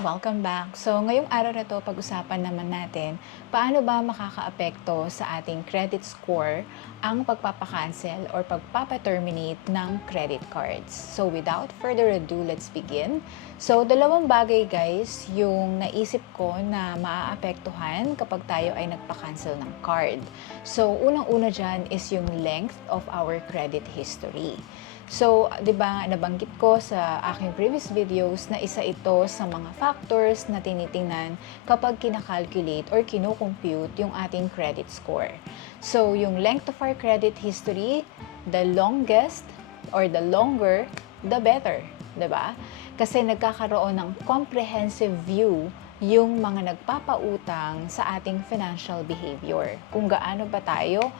Welcome back. So, ngayong araw na to, pag-usapan naman natin paano ba makakaapekto sa ating credit score ang pagpapakancel or pagpapaterminate ng credit cards. So, without further ado, let's begin. So, dalawang bagay guys, yung naisip ko na maaapektuhan kapag tayo ay nagpa-cancel ng card. So, unang-una dyan is yung length of our credit history. So, 'di ba, nabanggit ko sa aking previous videos na isa ito sa mga factors na tinitingnan kapag kina-calculate or kino-compute yung ating credit score. So, yung length of our credit history, the longest or the longer, the better, 'di ba? Kasi nagkakaroon ng comprehensive view yung mga nagpapautang sa ating financial behavior. Kung gaano ba tayo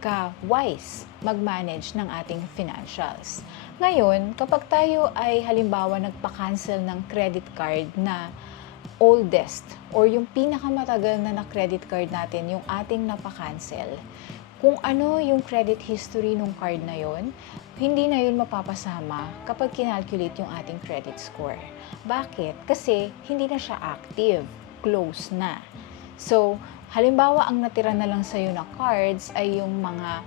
ka-wise mag-manage ng ating financials. Ngayon, kapag tayo ay halimbawa nagpa-cancel ng credit card na oldest or yung pinakamatagal na credit card natin, yung ating napa-cancel, kung ano yung credit history ng card na yon, hindi na yun mapapasama kapag kinalculate yung ating credit score. Bakit? Kasi hindi na siya active, close na. So, halimbawa, ang natira na lang sa'yo na cards ay yung mga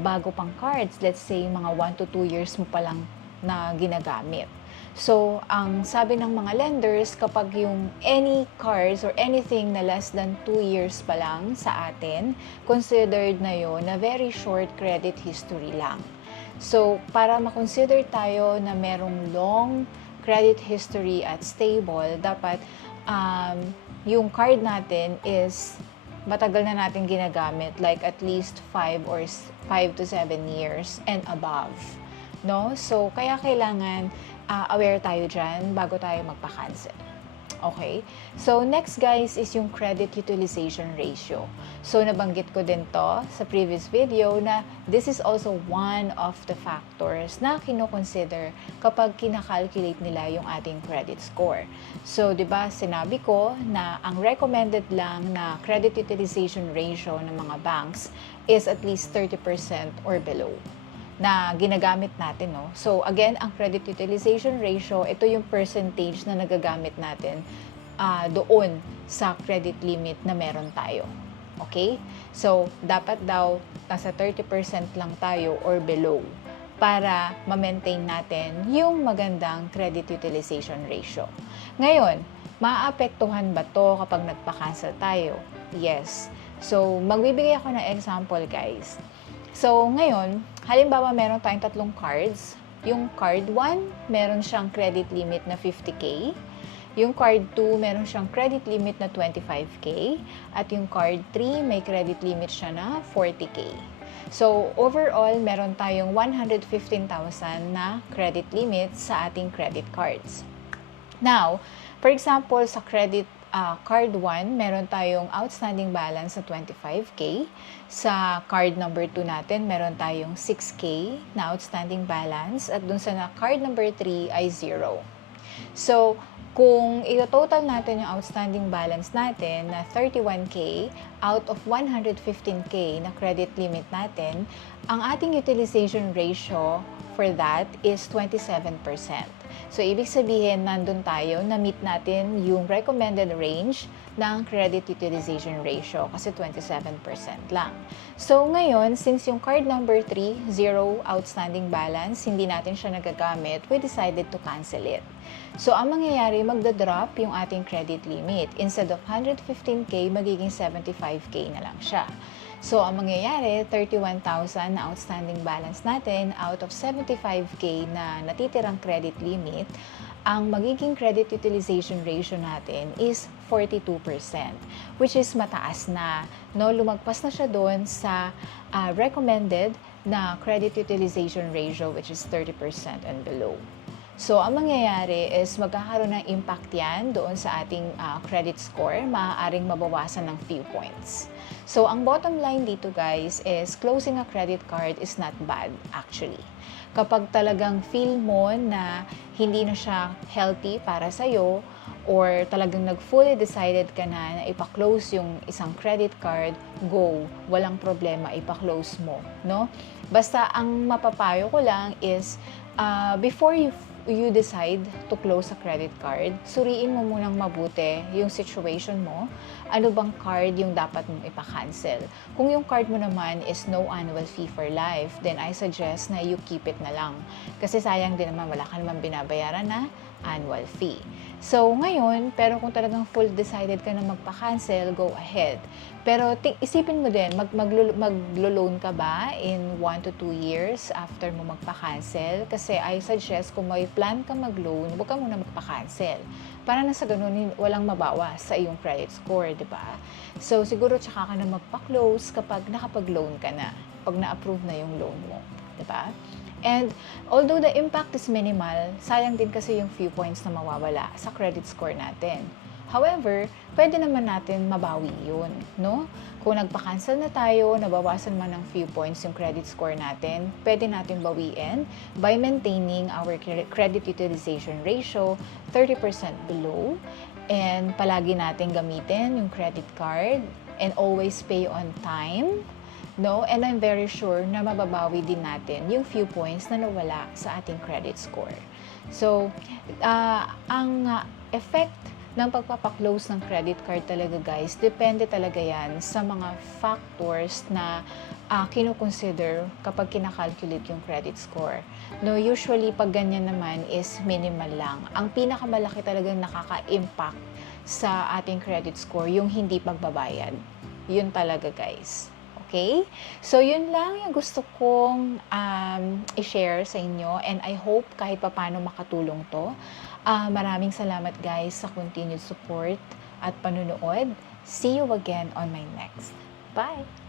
bago pang cards. Let's say, mga 1 to 2 years mo pa lang na ginagamit. So, ang sabi ng mga lenders, kapag yung any cards or anything na less than 2 years pa lang sa atin, considered na yon na very short credit history lang. So, para makonsider tayo na merong long credit history at stable, dapat yung card natin is matagal na natin ginagamit, like at least 5 to 7 years and above. No? So, kaya kailangan aware tayo dyan bago tayo magpa-cancel. Okay? So, next guys is yung credit utilization ratio. So, nabanggit ko din to sa previous video na this is also one of the factors na kino-consider kapag kina-calculate nila yung ating credit score. So, di ba, sinabi ko na ang recommended lang na credit utilization ratio ng mga banks is at least 30% or below na ginagamit natin, no? So, again, ang credit utilization ratio, ito yung percentage na nagagamit natin doon sa credit limit na meron tayo. Okay? So, dapat daw nasa 30% lang tayo or below para ma-maintain natin yung magandang credit utilization ratio. Ngayon, maapektuhan ba to kapag nagpa-cancel tayo? Yes. So, magbibigay ako ng example, guys. So, ngayon, halimbawa meron tayong tatlong cards. Yung card 1, meron siyang credit limit na 50K. Yung card 2, meron siyang credit limit na 25K. At yung card 3, may credit limit siya na 40K. So, overall, meron tayong 115,000 na credit limit sa ating credit cards. Now, for example, sa credit card 1, meron tayong outstanding balance sa 25K. Sa card number 2 natin, meron tayong 6K na outstanding balance. At dun sa card number 3 ay 0. So, kung i-total natin yung outstanding balance natin na 31K out of 115K na credit limit natin, ang ating utilization ratio for that is 27%. So, ibig sabihin, nandun tayo, na-meet natin yung recommended range ng credit utilization ratio kasi 27% lang. So, ngayon, since yung card number 3, 0 outstanding balance, hindi natin siya nagagamit, we decided to cancel it. So, ang mangyayari, magda-drop yung ating credit limit. Instead of 115K, magiging 75K na lang siya. So, ang mangyayari, 31,000 na outstanding balance natin out of 75K na natitirang credit limit, ang magiging credit utilization ratio natin is 42%, which is mataas na. No? Lumagpas na siya doon sa recommended na credit utilization ratio, which is 30% and below. So, ang mangyayari is magkakaroon ng impact yan doon sa ating credit score, maaaring mabawasan ng few points. So, ang bottom line dito guys is closing a credit card is not bad actually. Kapag talagang feel mo na hindi na siya healthy para sa'yo or talagang nag-fully decided ka na ipa-close yung isang credit card, go. Walang problema, ipa-close mo. No? Basta ang mapapayo ko lang is before you you decide to close a credit card, suriin mo munang mabuti yung situation mo. Ano bang card yung dapat mong ipa-cancel? Kung yung card mo naman is no annual fee for life, then I suggest na you keep it na lang. Kasi sayang din naman, wala ka naman binabayaran na annual fee. So, ngayon, pero kung talagang full decided ka na magpa-cancel, go ahead. Pero isipin mo din, maglo-loan ka ba in 1 to 2 years after mo magpa-cancel? Kasi I suggest kung may plan ka mag-loan, huwag ka muna magpa-cancel. Para na sa ganun, walang mabawas sa iyong credit score, di ba? So, siguro tsaka ka na magpa-close kapag nakapag-loan ka na, pag na-approve na yung loan mo, di ba? And although the impact is minimal, sayang din kasi yung few points na mawawala sa credit score natin. However, pwede naman natin mabawi yun, no? Kung nagpa-cancel na tayo, nabawasan man ng few points yung credit score natin, pwede natin bawiin by maintaining our credit utilization ratio 30% below, and palagi natin gamitin yung credit card and always pay on time. No? And I'm very sure na mababawi din natin yung few points na nawala sa ating credit score. So, ang effect ng pagpapaklose ng credit card talaga guys, depende talaga yan sa mga factors na kino-consider kapag kinakalculate yung credit score. No, usually pag ganyan naman is minimal lang. Ang pinakamalaki talagang nakaka-impact sa ating credit score, yung hindi pagbabayad. Yun talaga guys. Okay? So, yun lang yung gusto kong i-share sa inyo, and I hope kahit papano makatulong to. Maraming salamat guys sa continued support at panunood. See you again on my next. Bye!